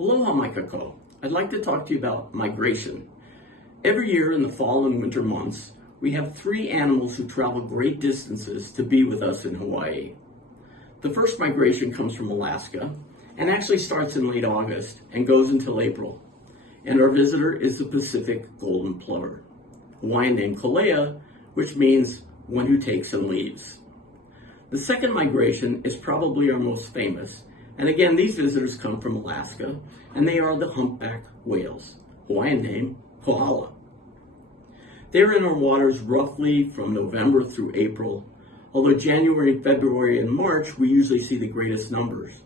Aloha, my kako. I'd like to talk to you about migration. Every year in the fall and winter months, we have three animals who travel great distances to be with us in Hawaii. The first migration comes from Alaska and actually starts in late August and goes until April. And our visitor is the Pacific golden plover, Hawaiian name Kolea, which means one who takes and leaves. The second migration is probably our most famous. And again, these visitors come from Alaska, and they are the humpback whales, Hawaiian name, Kohala. They're in our waters roughly from November through April, although January, February, and March, we usually see the greatest numbers.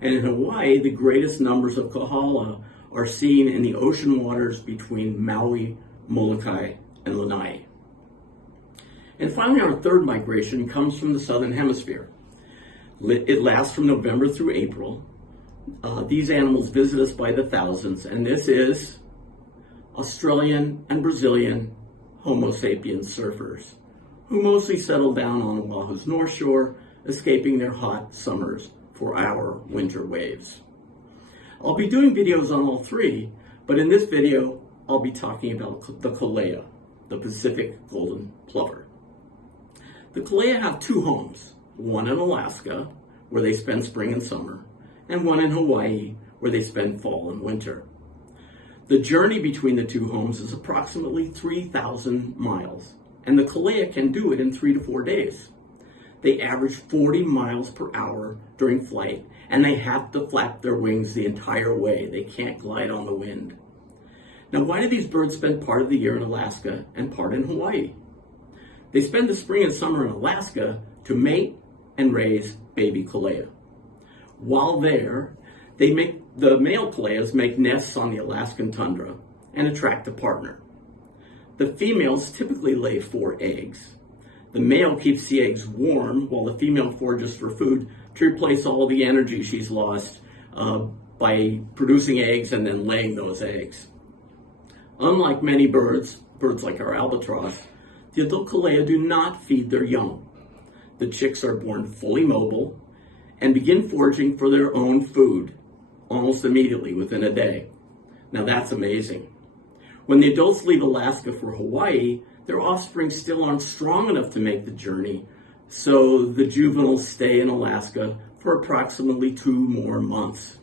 And in Hawaii, the greatest numbers of Kohala are seen in the ocean waters between Maui, Molokai, and Lanai. And finally, our third migration comes from the southern hemisphere. It lasts from November through April. These animals visit us by the thousands, and this is Australian and Brazilian Homo sapiens surfers, who mostly settle down on Oahu's North Shore, escaping their hot summers for our winter waves. I'll be doing videos on all three, but in this video, I'll be talking about the Kolea, the Pacific golden plover. The Kolea have two homes. One in Alaska, where they spend spring and summer, and one in Hawaii, where they spend fall and winter. The journey between the two homes is approximately 3,000 miles, and the Kolea can do it in 3 to 4 days. They average 40 miles per hour during flight, and they have to flap their wings the entire way. They can't glide on the wind. Now, why do these birds spend part of the year in Alaska and part in Hawaii? They spend the spring and summer in Alaska to mate and raise baby Kolea. While there, the male Koleas make nests on the Alaskan tundra and attract a partner. The females typically lay 4 eggs. The male keeps the eggs warm while the female forages for food to replace all the energy she's lost by producing eggs and then laying those eggs. Unlike many birds like our albatross, the adult Kolea do not feed their young. The chicks are born fully mobile and begin foraging for their own food almost immediately within a day. Now that's amazing. When the adults leave Alaska for Hawaii, their offspring still aren't strong enough to make the journey, so the juveniles stay in Alaska for approximately 2 more months.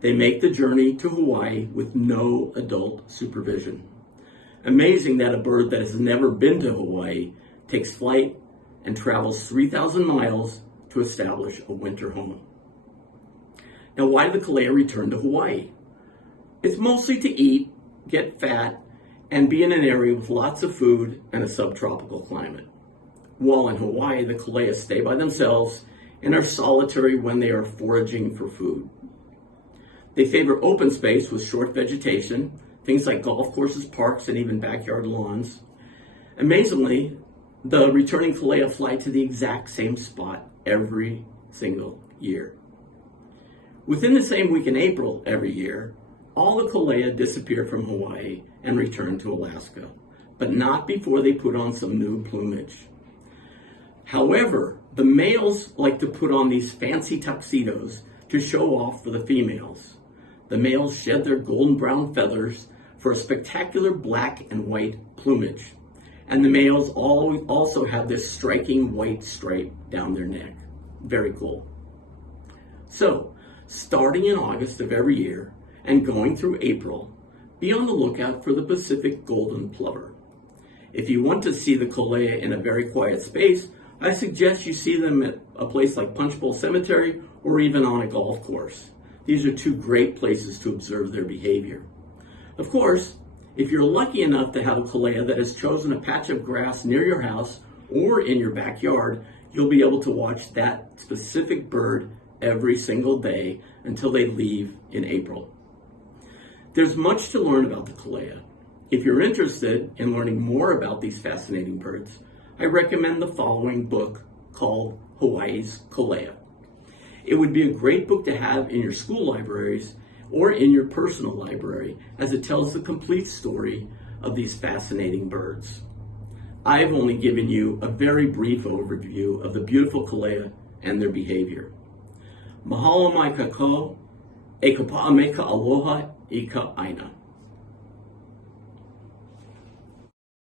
They make the journey to Hawaii with no adult supervision. Amazing that a bird that has never been to Hawaii takes flight and travels 3,000 miles to establish a winter home. Now, why did the Kolea return to Hawaii? It's mostly to eat, get fat, and be in an area with lots of food and a subtropical climate. While in Hawaii, the Kolea stay by themselves and are solitary when they are foraging for food. They favor open space with short vegetation, things like golf courses, parks, and even backyard lawns. Amazingly, the returning Kolea fly to the exact same spot every single year. Within the same week in April every year, all the Kolea disappear from Hawaii and return to Alaska, but not before they put on some new plumage. However, the males like to put on these fancy tuxedos to show off for the females. The males shed their golden brown feathers for a spectacular black and white plumage. And the males also have this striking white stripe down their neck. Very cool. So, starting in August of every year and going through April, be on the lookout for the Pacific golden plover. If you want to see the Kolea in a very quiet space, I suggest you see them at a place like Punch Bowl Cemetery or even on a golf course. These are 2 great places to observe their behavior. Of course, if you're lucky enough to have a Kolea that has chosen a patch of grass near your house or in your backyard, you'll be able to watch that specific bird every single day until they leave in April. There's much to learn about the Kolea. If you're interested in learning more about these fascinating birds, I recommend the following book called Hawaii's Kolea. It would be a great book to have in your school libraries or in your personal library, as it tells the complete story of these fascinating birds. I've only given you a very brief overview of the beautiful Kolea and their behavior. Mahalo mai kako, E ka pa'a me ka aloha I ka aina.